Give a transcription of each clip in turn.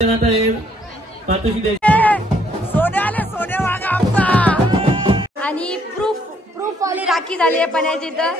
सोने वागा आमचा आणि प्रूफ वाली राखी झाली आहे पण्याची तर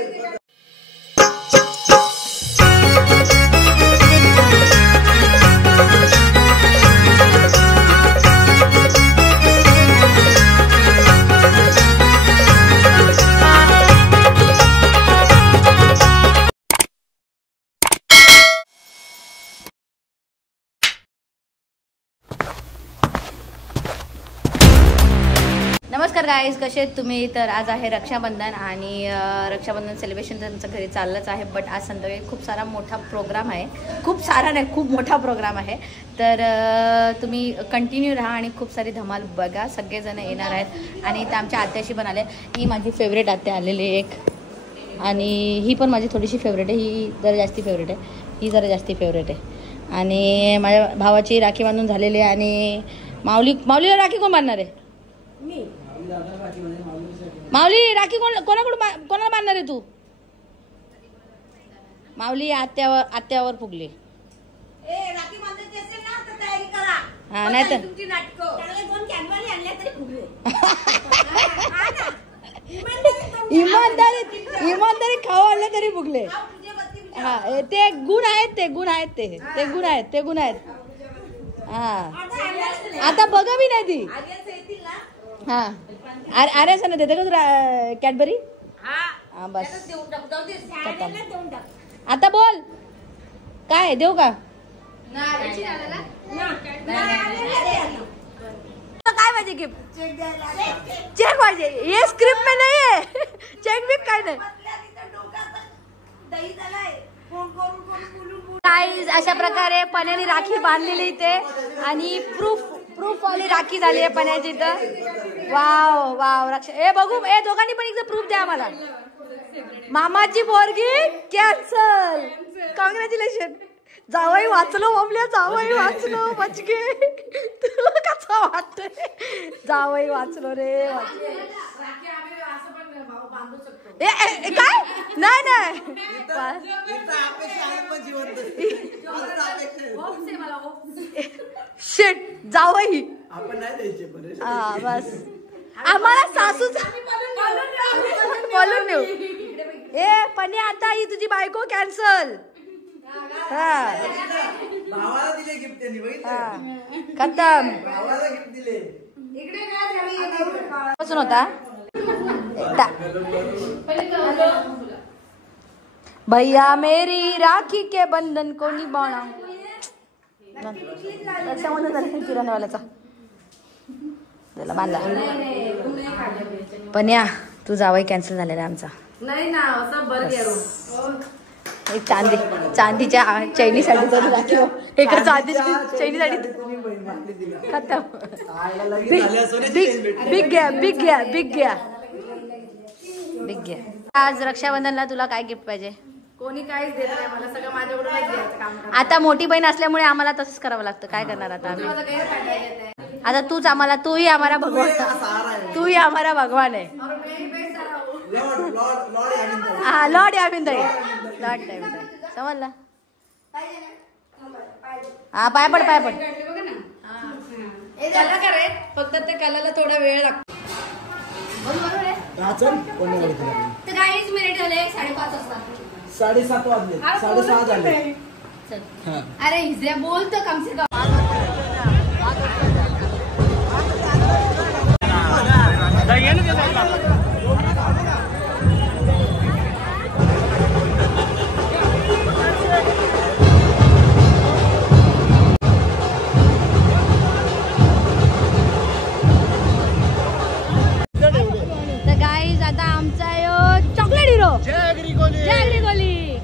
नमस्कार गाईज, कसे आहेत तुम्ही? तर आज आहे रक्षाबंधन आणि रक्षाबंधन सेलिब्रेशन त्यांचं घरी चाललंच आहे. बट आज संध्याकाळी खूप सारा मोठा प्रोग्राम आहे. खूप सारा नाही, खूप मोठा प्रोग्राम आहे. तर तुम्ही कंटिन्यू राहा आणि खूप सारी धमाल बघा. सगळेजण येणार आहेत आणि ते आमच्या आत्याशी पण आले. ही माझी फेवरेट आत्या आलेली एक आणि ही पण माझी थोडीशी फेवरेट आहे. ही जरा जास्ती फेवरेट आहे, ही जरा जास्ती फेवरेट आहे. आणि माझ्या भावाची राखी बांधून झालेली आहे आणि माऊलीला राखी कोण बांधणार आहे? मी. माऊली राखी कोणाला बांधणार आहे तू? माऊली आत्यावर फुगली. हा नाही तर इमानदारी खाऊ आणले तरी फुगले. हा ते गुण आहेत. हा आता बघा मी नाही ती. हा अरे असं ना देते का तुला कॅडबरी? हा बस आता बोल काय देऊ का? काय पाहिजे गिफ्ट? चेक पाहिजे. ये स्क्रिप्ट में नाही आहे. चेक बिक काय नाही. गाईज अशा प्रकारे पण्याने राखी बांधलेली इथे आणि प्रूफ वाली राखी झाली आहे पण्याची तर. वाव रक्षा ए बघू ए दोघांनी पण एकदा प्रूफ द्या आम्हाला. मामाची पोरगी कॅन्सल. कॉंग्रॅच्युलेशन. जावई वाचलो मम्मी, जावई वाचलो. मचके तुला कसं वाटतंय? जावई वाचलो रे. काय नाही शिट जावई हा बस आम्हाला सासू बोलून देऊ. ए पणे आता ही तुझी बायको कॅन्सल. खतम बसून होता भैया मेरी राखी के बंधन को निभाना. किराणावाल्याचा त्याला बांधा. पण या तू जावई कॅन्सल झालेला आमचा. नाही ना असं बरं. एक चांदीच्या चैनीसाठी तरी राखी. एक चैनीसाठी खतम. बिग घ्या. आज रक्षाबंधनला तुला काय गिफ्ट पाहिजे? कोणी काहीच देत नाही मला, सगळं माझ्याकडूनच द्यायचं काम. आता मोठी बहीण असल्यामुळे आम्हाला तसंच करावं लागतं. काय करणार आता आम्ही? आता तूही आम्हाला भगवान आहे. हा लॉर्ड याविंदई समजला. हा पाय पड. फक्त ते कलाला थोडा वेळ लागतो. मिनिट झाले 5:30 वाजता. 7:30 वाजले. 6:30 झाले. अरे हिजऱ्या बोल तर कम से कम.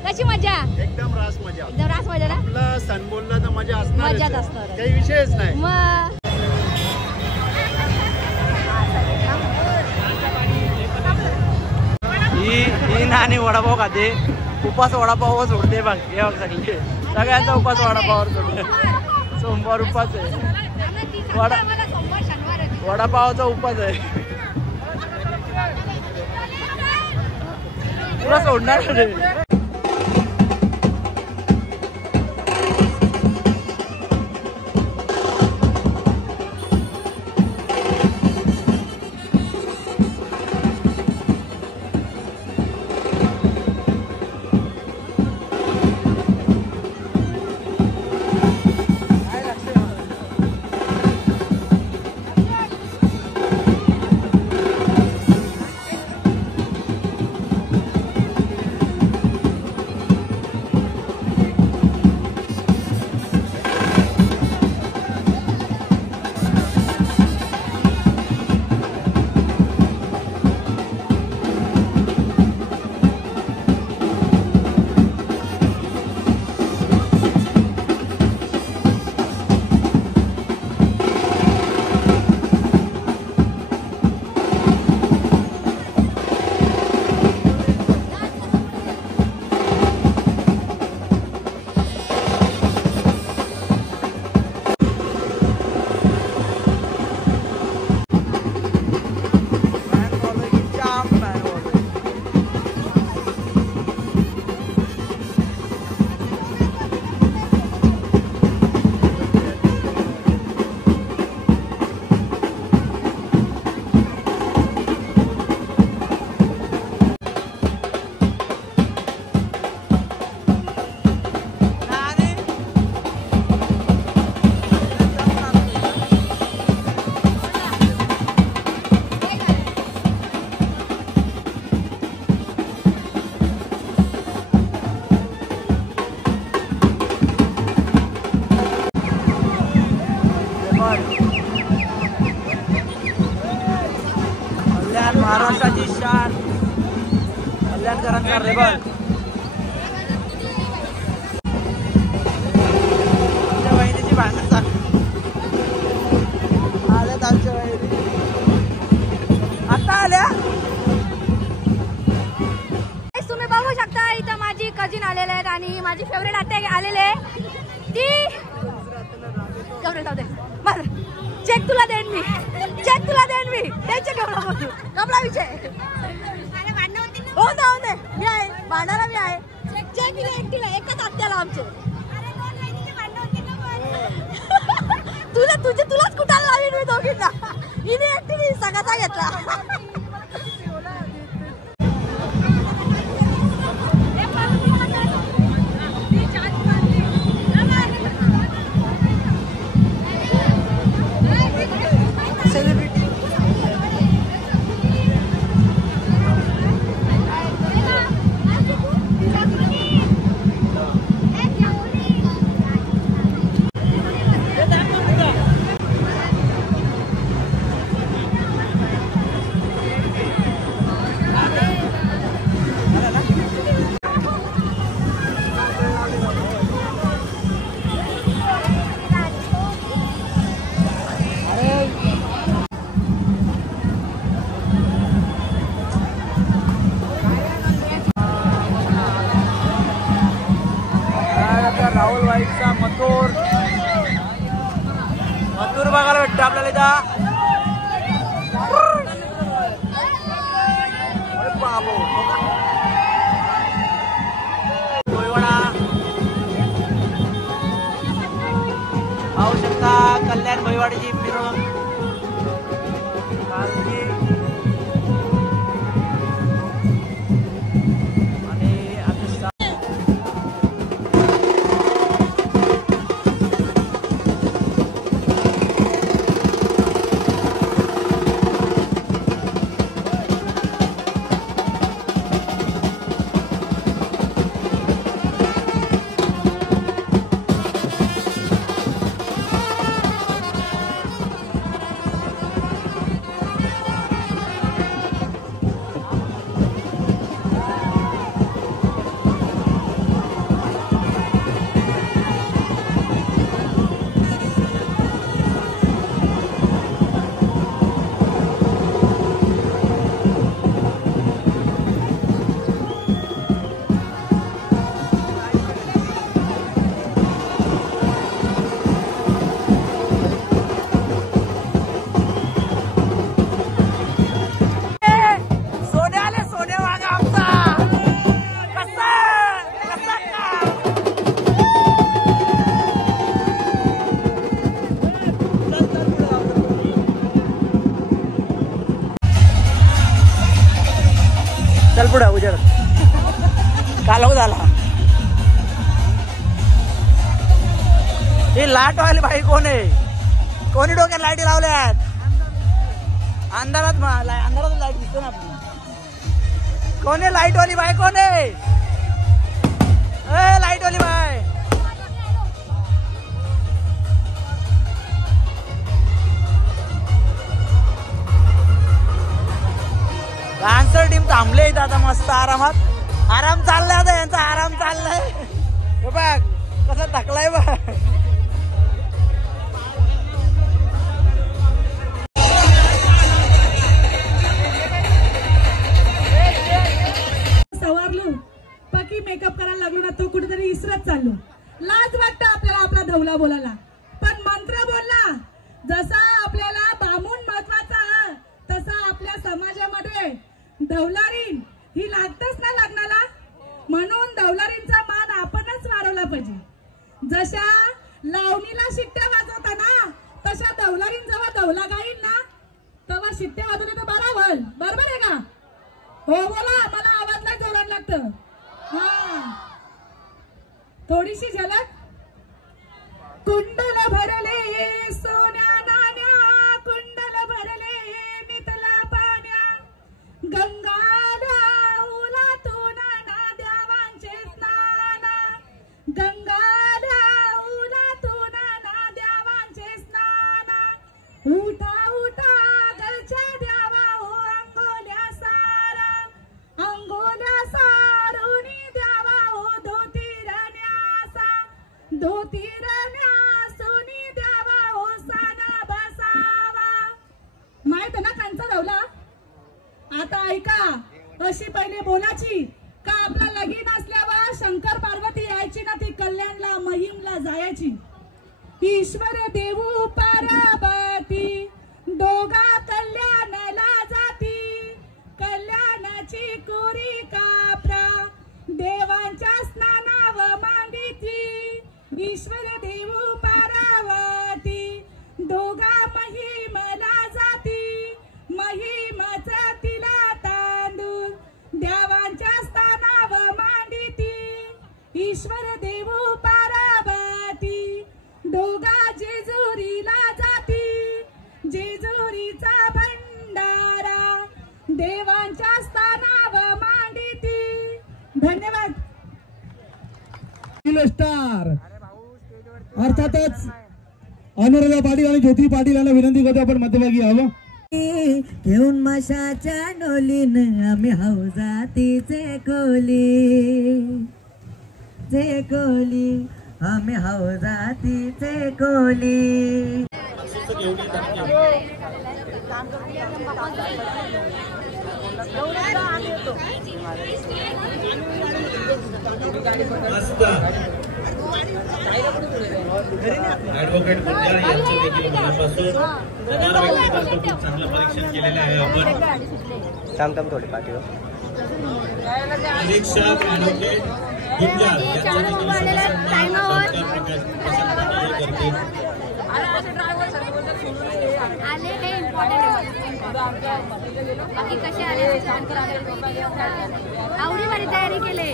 कशी मजा? एकदम रास मजा ना. आपला सण बोलला तर मजा असणार. काही विषयच नाही. ही नानी वडापाव खाते. उपास वडापाव सोडते बघ. हे बघ सगळ्यांचा उपास वडापावर सोडले. सोमवार उपास आहे. वडापावचा उपास आहे. तुला सोडणार रे. रेबल, कल्याण महाराष्ट्राची शान, कल्याणकरांचा रेबल. आमच्या वहिनीची भांडण चालू आल्यात, आमच्या वहिनी आता आल्या. तुम्ही बघू शकता इथं माझी कजिन आलेले आहेत आणि माझी फेवरेट आत्या आलेले आहे. ती चेक तुला देईन मी, चेक तुला देईन मी, टेन्शन घेऊ नको तू. कपडा विषय हो दे, मी आहे भांडायला, मी आहे. चेक एकटीला एकच आत्याला आमचे. तुलाच कुठाला लावीन मी दोघींना. हिने एकटीने सगळ्याचा घेतला. राहुल वाईटचा मथुर बघायला भेटतं आपल्याला इथं. बाबू कोयवाडा पाहू शकता, कल्याण भोईवाडीची मिरवणूक. चल पुढे उजेड कालो झाला. ही लाट वाली बाई कोण आहे? कोणी डोक्यात लाईटी लावल्यात? अंधारात लाईट दिसतो ना आपली. कोण आहे लाईट वाली बाई? कोण आहे लाईट वाली बाई? डान्सर टीम थांबले इथं आता मस्त आरामात. आराम चाललाय आता यांचा, आराम चाललाय. बघ कसं थकलाय बघ. सवारलो बाकी मेकअप करायला लागलो ना, तो कुठेतरी इसरत चाललो. लाज वाटतं आपल्याला आपला धवला बोलायला, पण मंत्र बोलला. जसा आपल्याला बामून महत्वाचा, तसा आपल्या समाजामध्ये दौलारीन ही लागतच ना लग्नाला. म्हणून दौलारींचा मान आपणच वाढवला पाहिजे. जशा लावणीला शिट्ट्या वाजवताना, तशा दौलारीन जेव्हा दौला गाईन ना, तेव्हा शिट्ट्या वाजवले तर बरोबर. बरोबर आहे का? हो बोला, मला आवाज नाही जोरात लागतं. हा थोडीशी झलक. कुंडल भरले सोन्या नाण्या, कुंडल भरले नितला पाण्या. गंगाला उलातून नाद्यावांचे स्नान, गंगाला उलातून नाद्यावांचे स्नान. आता ऐका अशी पहिले बोलाची का आपला लगीन असल्यावर शंकर पार्वती यायची ना ती कल्याणला महिमला जायची. ईश्वर देऊ पार्वती दोघा कल्याणाला जाती कल्याणाची कोरी कापरा देवांच्या स्नानाव मांडिती. ईश्वर देऊ पार्वती दोघा महिमला जाती महिमाचा तिला तांदूळ देवांच्या स्थानाव मांडिती. ईश्वर देऊ पार्वती दोघा जेजुरीला जाती जेजुरीचा भंडारा देवांच्या स्थानाव मांडिती. धन्यवाद. स्टार अर्थातच अनुराधा पाटील आणि ज्योती पाटील यांना विनंती करतो आपण मध्यभागी यावं. घेऊन माशाच्या नोलीन आम्ही हौजातीचे कोली आम्ही हौजातीचे कोली. ऍडव्होकेट गुंजाळ यांचे देखील मनापासून चांगलं परीक्षण केलेलं आहे. आपण थोडे पाठीवर परीक्षा ऍडव्होकेट गुंजाळ यांचे देखील बाकी कसे आले आवडीवारी तयारी केले.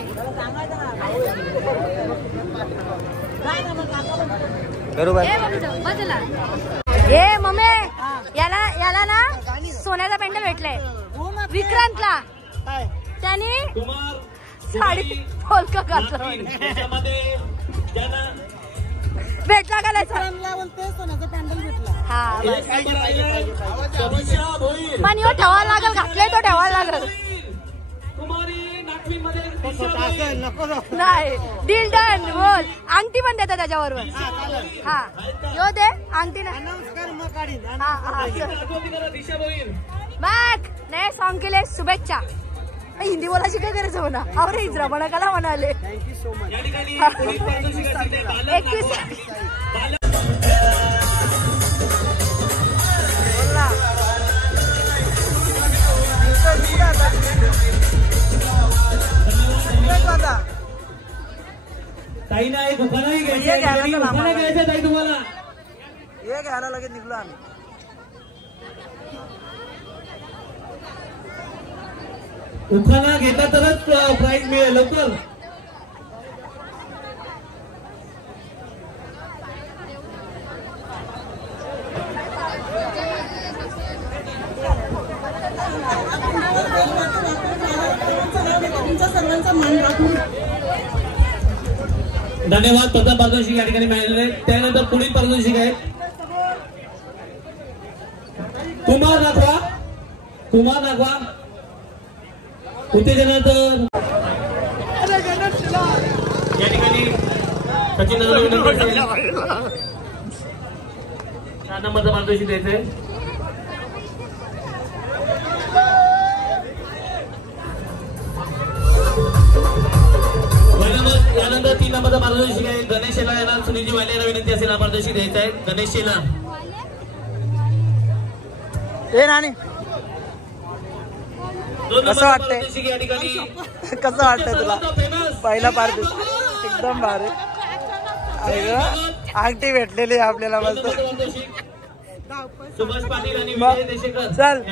बाजूला ए मम्मी याला ना सोन्याचा पेंडल भेटलाय विक्रांतला. त्याने साडी पोलका घातला भेटला का हा पण यो ठेवायला लागल घातले तो ठेवायला लागल नाही. डील डन बोल. अंगठी पण देतात त्याच्याबरोबर. हा यो दे अंगठी ना बघ नाही सॉन्ग केले शुभेच्छा. हिंदी बोलायची काय करायचं म्हणा अरे इजरा म्हणा कला म्हणाले 21 ताई ना एक उखाणाही घ्यायचं ताई तुम्हाला हे घ्यायला लगेच निघलो आम्ही. उखाणा घेता तरच प्राइज मिळेल लवकर. धन्यवाद. प्रथम पारितोषिक या ठिकाणी मिळालेले. त्यानंतर पुढील पारितोषिक आहे कुमार नागवा उत्तेजनानंतर या ठिकाणी सचिन 4 नंबरचं पारितोषिक द्यायचंय. यानंतर 3 नंबरचा पारितोषिक आहे गणेशला यांना सुनीलजी वाले यांना विनंती असेल पारितोषिक द्यायचं आहे. गणेशला कसं वाटतंय या ठिकाणी कसं वाटतंय तुला पहिला पारितोषिक एकदम भारी. अंगठी भेटलेली आपल्याला मस्त. सुभाष पाटील आणि विजय देशेकर चल.